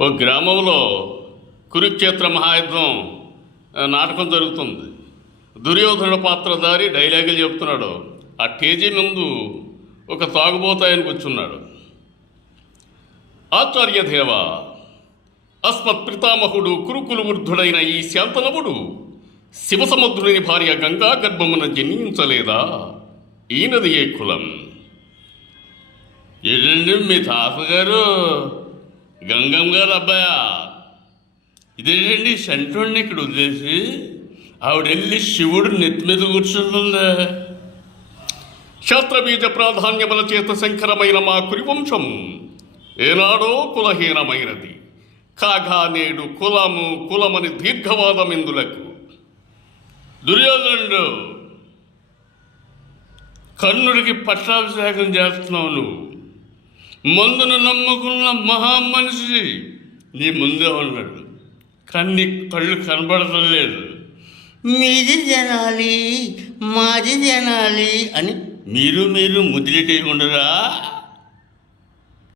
ఒక గ్రామంలో కురుక్షేత్ర మహాయుద్ధం నాటకం జరుగుతుంది. దుర్యోధనుడు పాత్రధారి డైలాగులు చెప్తున్నాడు. ఆ టేజీ ముందు ఒక తాగుబోతాయని కూర్చున్నాడు. ఆచార్యదేవ, అస్మత్ పితామహుడు కురుకులు వృద్ధుడైన ఈ శాంతనవుడు శివసముద్రుని భార్య గంగా గర్భమున జన్మించలేదా? ఈయనది ఏ కులం? ఏంటండి మీ తాతగారు గంగమ్మ గారు అబ్బాయా? ఇదేంటండి సంటోడిని ఇక్కడ వదిలేసి ఆవిడెళ్ళి శివుడు నెత్తి మీద కూర్చుంటుందా? శాస్త్రబీజ ప్రాధాన్యముల చేత శంకరమైన మా కురివంశం ఏనాడో కులహీనమైనది కాగా నేడు కులమని దీర్ఘవాదమెందులకు. దుర్యోధనుడు, కర్ణుడికి పట్టాభిషేకం చేస్తున్నావు. నువ్వు మందును నమ్ముకున్న మహామనిషి నీ ముందే ఉన్నాడు, కానీ నీ కళ్ళు కనబడతలేదు. మీది జనాలి మాది జనాలి అని మీరు ముద్దులెట్టేయకుండరా?